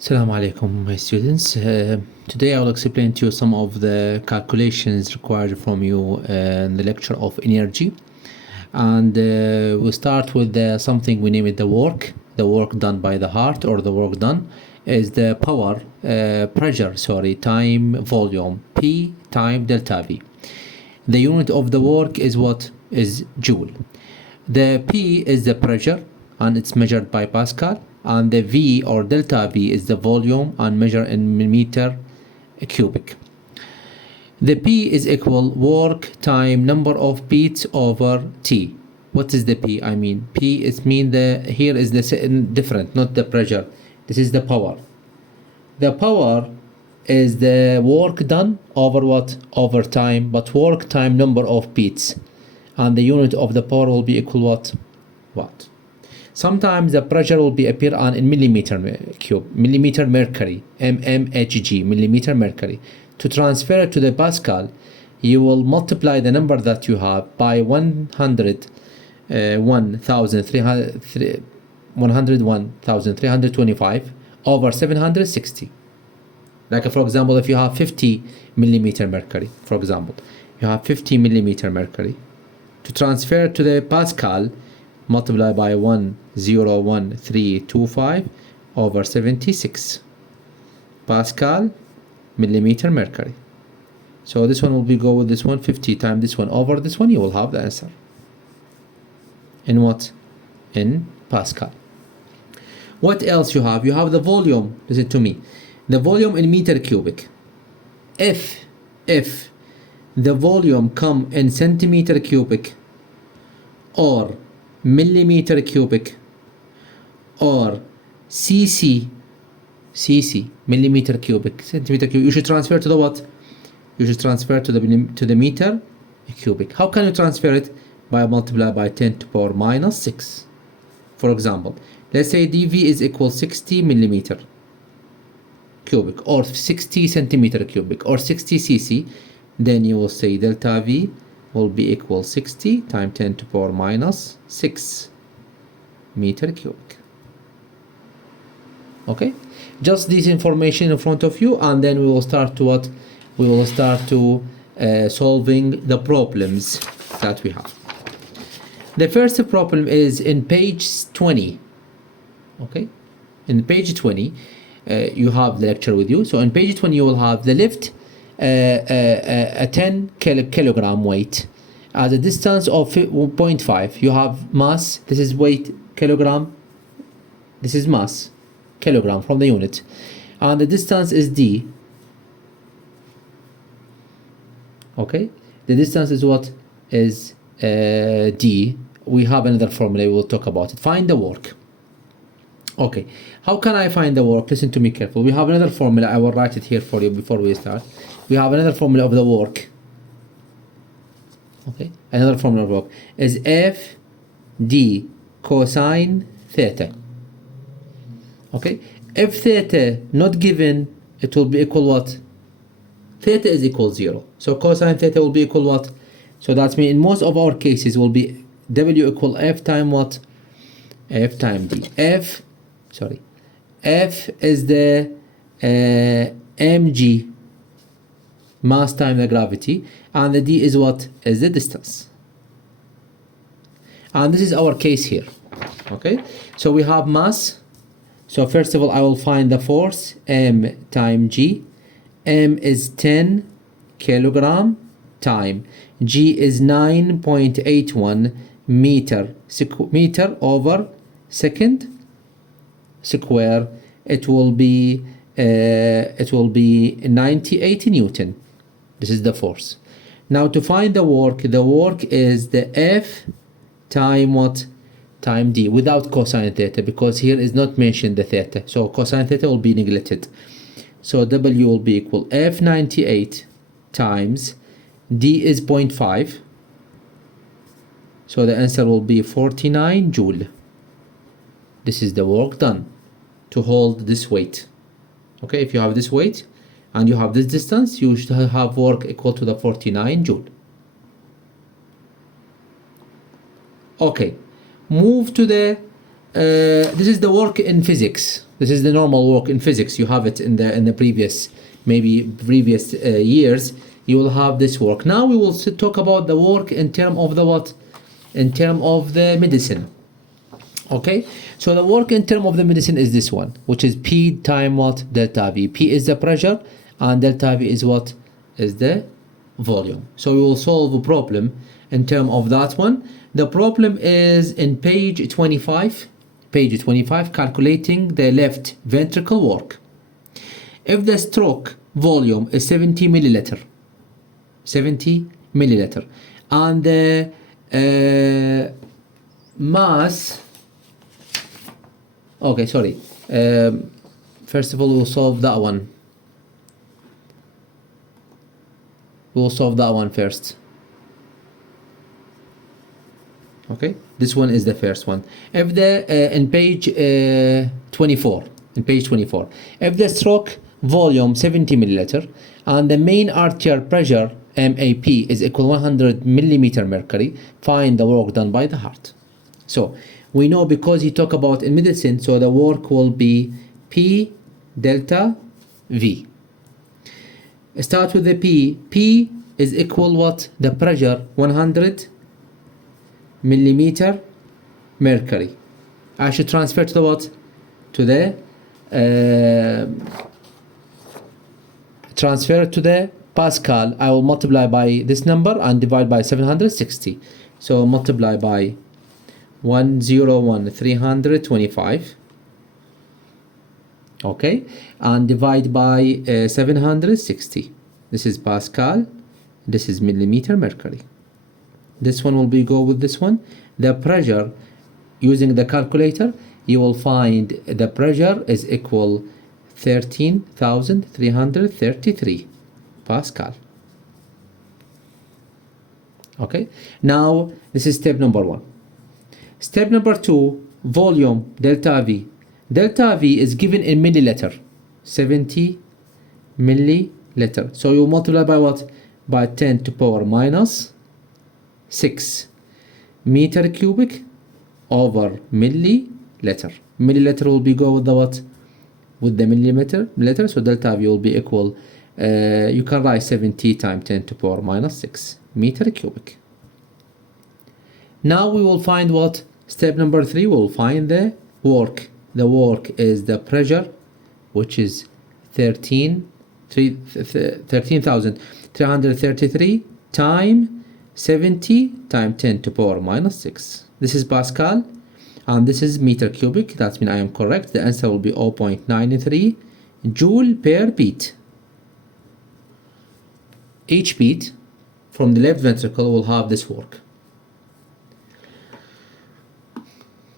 Assalamu alaikum, my students. Today I will explain to you some of the calculations required from you in the lecture of energy. And we start with something we name it the work done by the heart, or the work done is the pressure, time volume, P time delta V. The unit of the work is what? Is joule. The P is the pressure and it's measured by Pascal, and the V or delta V is the volume and measured in millimeter cubic. The P is equal work time number of beats over T. What is the P? I mean, P is here is the different, not the pressure. This is the power. The power is the work done over what? Over time, but work time number of beats. And the unit of the power will be equal what? Watt. Sometimes the pressure will be appear on in millimeter cube, millimeter mercury, mmHg, millimeter mercury. To transfer it to the Pascal, you will multiply the number that you have by 101,325 over 760. Like for example, if you have 50 millimeter mercury, for example, you have 50 millimeter mercury. To transfer to the Pascal, multiply by 101,325 over 76 Pascal millimeter mercury. So this one will be go with this one, 50 times this one over this one, you will have the answer. In what? In Pascal. What else you have? You have the volume. Listen to me. The volume in meter cubic. If the volume come in centimeter cubic or millimeter cubic or cc millimeter cubic, centimeter cubic, you should transfer to the what? You should transfer to the meter cubic. How can you transfer it? By multiply by 10 to the power minus 6. For example, let's say dV is equal 60 millimeter cubic or 60 centimeter cubic or 60 cc, then you will say delta V will be equal 60 times 10 to the power minus 6 meter cubic. Okay, just this information in front of you, and then we will start to what? We will start to solving the problems that we have. The first problem is in page 20. Okay, in page 20 you have the lecture with you. So in page 20 you will have the lift a 10 kilogram weight at a distance of 0.5. You have mass, this is weight kilogram, this is mass kilogram from the unit, and the distance is d. Okay, the distance is what? Is d. We have another formula, we will talk about it. Find the work. Okay, how can I find the work? Listen to me carefully. We have another formula, I will write it here for you before we start. We have another formula of the work. Okay, another formula of work is F D cosine theta. Okay, if theta not given, it will be equal what? Theta is equal 0. So cosine theta will be equal what? So that means in most of our cases will be W equal F time what? F time D. F is the mg, mass times the gravity, and the d is what? Is the distance. And this is our case here. Okay, so we have mass. So first of all, I will find the force, m times g. M is 10 kilogram time g is 9.81 meter over second square. It will be 98 Newton. This is the force. Now to find the work is the F time what? Time D without cosine theta, because here is not mentioned the theta, so cosine theta will be neglected. So W will be equal F 98 times D is 0.5, so the answer will be 49 joule. This is the work done to hold this weight. Okay, if you have this weight and you have this distance, you should have work equal to the 49 joule. Okay, move to the this is the work in physics. This is the normal work in physics. You have it in the previous years. You will have this work. Now we will talk about the work in term of the what? In term of the medicine. Okay, so the work in term of the medicine is this one, which is P time what? Delta V. P is the pressure and delta V is what? Is the volume. So we will solve a problem in term of that one. The problem is in page 25. Page 25, calculating the left ventricle work. If the stroke volume is 70 milliliter, and the mass, okay, sorry. First of all, we'll solve that one. We'll solve that one first. Okay, this one is the first one. If the in page 24, if the stroke volume 70 milliliter and the main arterial pressure MAP is equal 100 millimeter mercury, find the work done by the heart. So we know, because he talk about in medicine, so the work will be P delta V. Start with the P. P is equal what? The pressure 100 millimeter mercury. I should transfer to the what? To the transfer to the Pascal. I will multiply by this number and divide by 760. So multiply by 101,325. Okay, and divide by 760. This is Pascal. This is millimeter mercury. This one will be go with this one. The pressure, using the calculator, you will find the pressure is equal 13,333 Pascal. Okay, now this is step number 1. Step number 2, volume delta V. Delta V is given in milliliter, 70 milliliter. So you multiply by what? By 10 to power minus 6 meter cubic over milliliter. Milliliter will be go with the what? With the millimeter. So delta V will be equal, you can write 70 times 10 to power minus 6 meter cubic. Now we will find what? Step number 3, we'll find the work. The work is the pressure, which is 13,333 times 70 times 10 to power minus 6. This is Pascal and this is meter cubic. That means I am correct. The answer will be 0.93 joule per beat. Each beat from the left ventricle will have this work.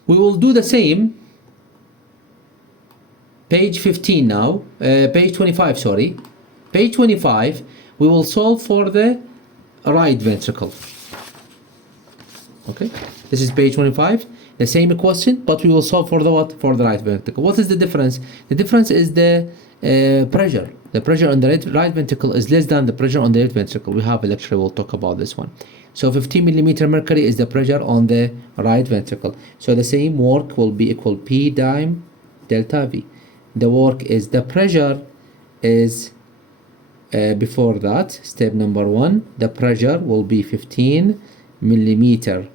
We will do the same. Page 15 now. Page 25, sorry. Page 25, we will solve for the right ventricle. Okay, this is page 25. The same question, but we will solve for the what? For the right ventricle. What is the difference? The difference is the pressure. The pressure on the right ventricle is less than the pressure on the left ventricle. We have a lecture, we'll talk about this one. So 15 millimeter mercury is the pressure on the right ventricle. So the same work will be equal P times delta V. The work is the pressure is before that, step number 1, the pressure will be 15 millimeter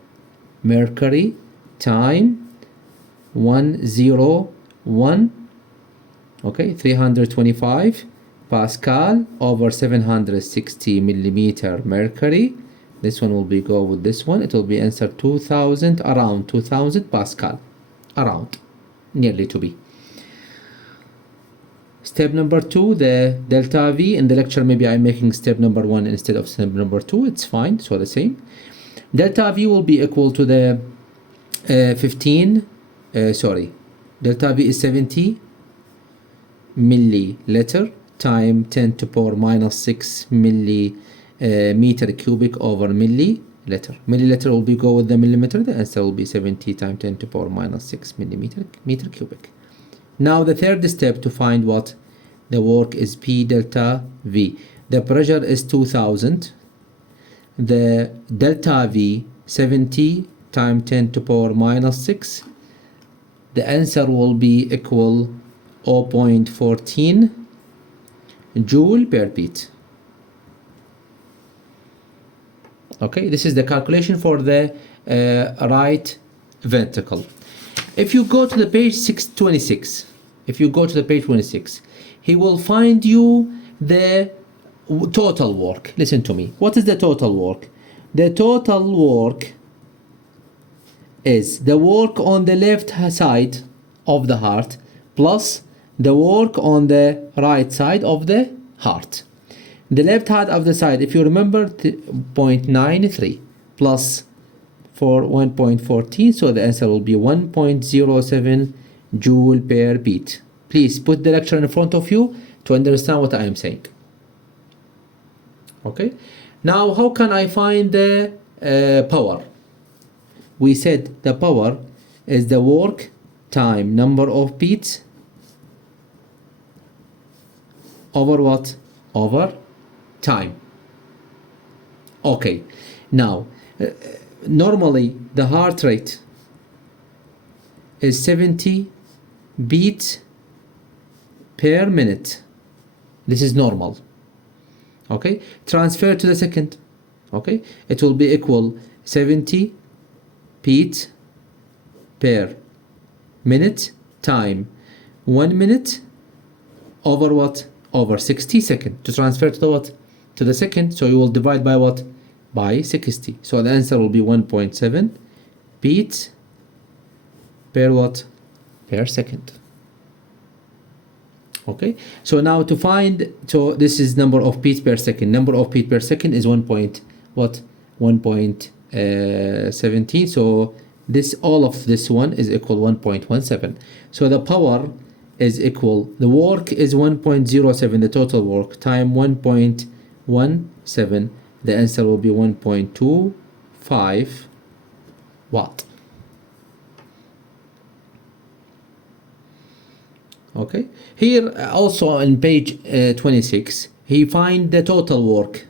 mercury time 101, okay, 325 Pascal over 760 millimeter mercury. This one will be go with this one. It will be answer 2000, around 2000 Pascal, around, nearly to be. Step number 2, the delta V. In the lecture, maybe I'm making step number 1 instead of step number 2. It's fine, so the same. Delta V will be equal to the delta V is 70 milliliter time 10 to power minus 6 meter cubic over milliliter. Milliliter will be go with the millimeter. The answer will be 70 times 10 to power minus 6 meter cubic. Now the third step to find what? The work is P delta V. The pressure is 2000. The delta V 70 times 10 to power minus 6 the answer will be equal 0.14 joule per beat. Okay, this is the calculation for the right ventricle. If you go to the page 626, if you go to the page 26, he will find you the total work. Listen to me. What is the total work? The total work is the work on the left side of the heart plus the work on the right side of the heart. The left heart of the side, if you remember, 0.93 plus for 1.14, so the answer will be 1.07 joule per beat. Please put the lecture in front of you to understand what I am saying. Okay, now how can I find the power? We said the power is the work time number of beats over what? Over time. Okay, now normally the heart rate is 70 beats per minute. This is normal. Okay, transfer to the second. Okay, it will be equal 70 beats per minute time 1 minute over what? Over 60 seconds. To transfer to the what? To the second, so you will divide by what? By 60. So the answer will be 1.7 beats per what? Per second. Okay, so now to find, so this is number of beats per second. Number of beats per second is 1.17. So this, all of this one is equal 1.17. So the power is equal, the work is 1.07, the total work, time 1.17. The answer will be 1.25 watt. Okay, here also on page 26, he find the total work.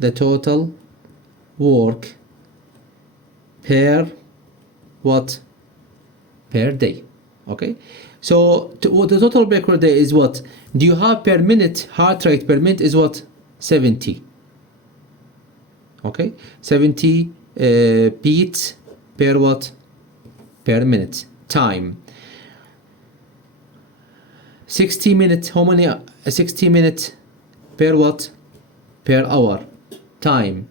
The total work per what? Per day. Okay, so the total work per day is what? Do you have per minute? Heart rate per minute is what? 70. Okay, 70 beats per what? Per minute. Time 60 minutes. How many? 60 minutes per what? Per hour. Time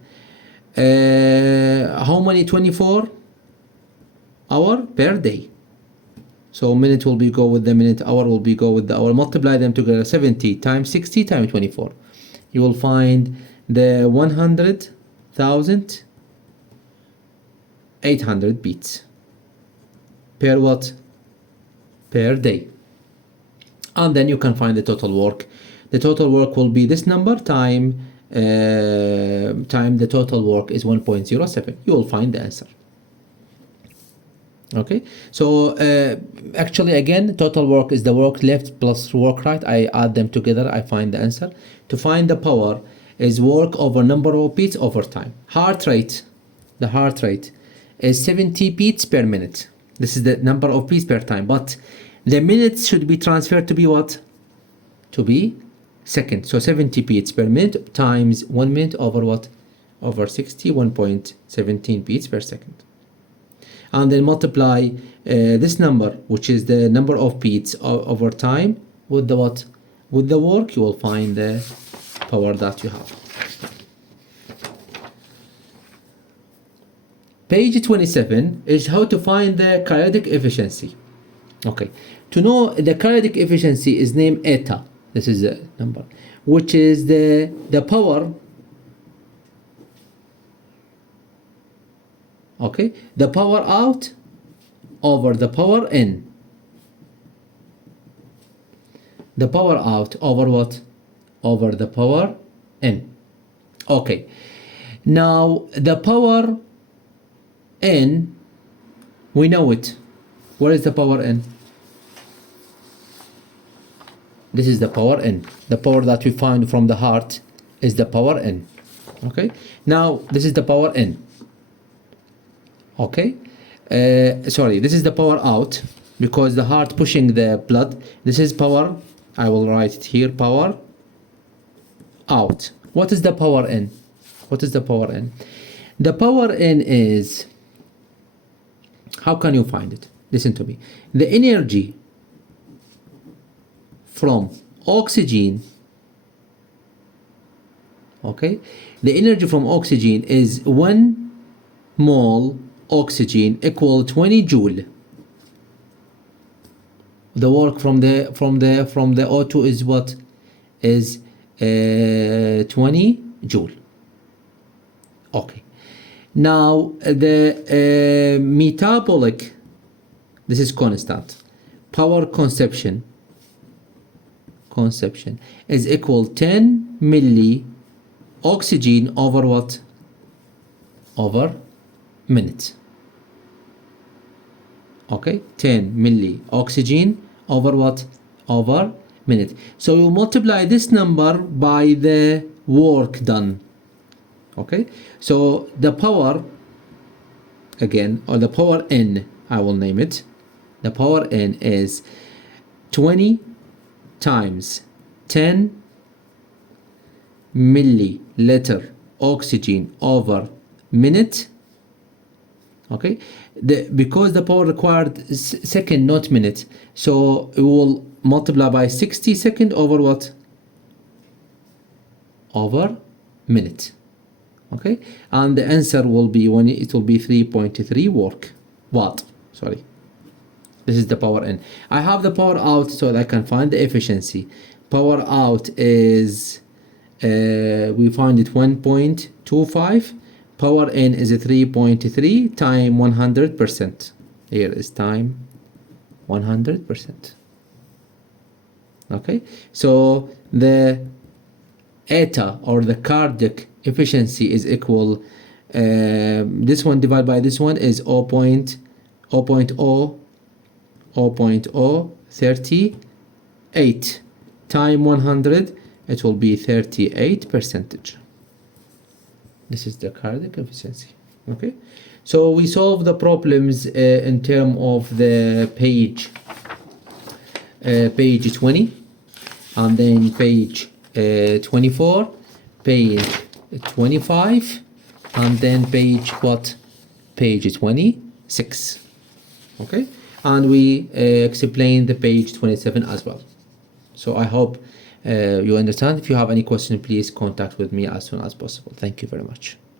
how many? 24 hour per day. So minute will be go with the minute, hour will be go with the hour. Multiply them together. 70 times 60 times 24. You will find the 100,800 beats per what? Per day. And then you can find the total work. The total work will be this number time the total work is 1.07. You will find the answer. Okay, so actually again, total work is the work left plus work right. I add them together, I find the answer. To find the power is work over number of beats over time. Heart rate, the heart rate is 70 beats per minute. This is the number of beats per time, but the minutes should be transferred to be what? To be second. So 70 beats per minute times 1 minute over what? Over 60, 1.17 beats per second. And then multiply this number, which is the number of beats over time, with the what? With the work. You will find the power that you have. Page 27 is how to find the kinetic efficiency. Okay, to know the kinetic efficiency is named eta. This is the number, which is the power. Okay, the power out over the power in. The power out over what? Over the power in. Okay, now the power in, we know it. Where is the power in? This is the power in. The power that we find from the heart is the power in. Okay, now this is the power in. Okay, sorry, this is the power out. because the heart pushing the blood. This is power. I will write it here, power out. What is the power in? What is the power in? The power in is, how can you find it? Listen to me. The energy from oxygen, okay? The energy from oxygen is 1 mole oxygen equal 20 joule. The work from the O2 is what? Is 20 joule. Okay. Now the metabolic, this is constant. Power consumption is equal 10 milli oxygen over what? Over minute. Okay, 10 milli oxygen over what? Over minute. So you multiply this number by the work done. Okay, so the power, again, or the power N, I will name it. The power N is 20 times 10 milliliter oxygen over minute. Okay, because the power required is second, not minute, so it will multiply by 60 second over what? Over minute. Okay, and the answer will be, when it will be 3.3 watt. Sorry, this is the power in. I have the power out so that I can find the efficiency. Power out is we find it 1.25. Power in is a 3.3 time 100%. Here is time 100%. Okay, so the eta, or the cardiac efficiency, is equal, this one divided by this one is 0.038 time 100, it will be 38%. This is the cardiac efficiency. Okay, so we solve the problems in terms of the page 20, and then page 24, page 25, and then page what? Page 26. Okay, and we explain the page 27 as well. So I hope you understand. If you have any question, please contact with me as soon as possible. Thank you very much.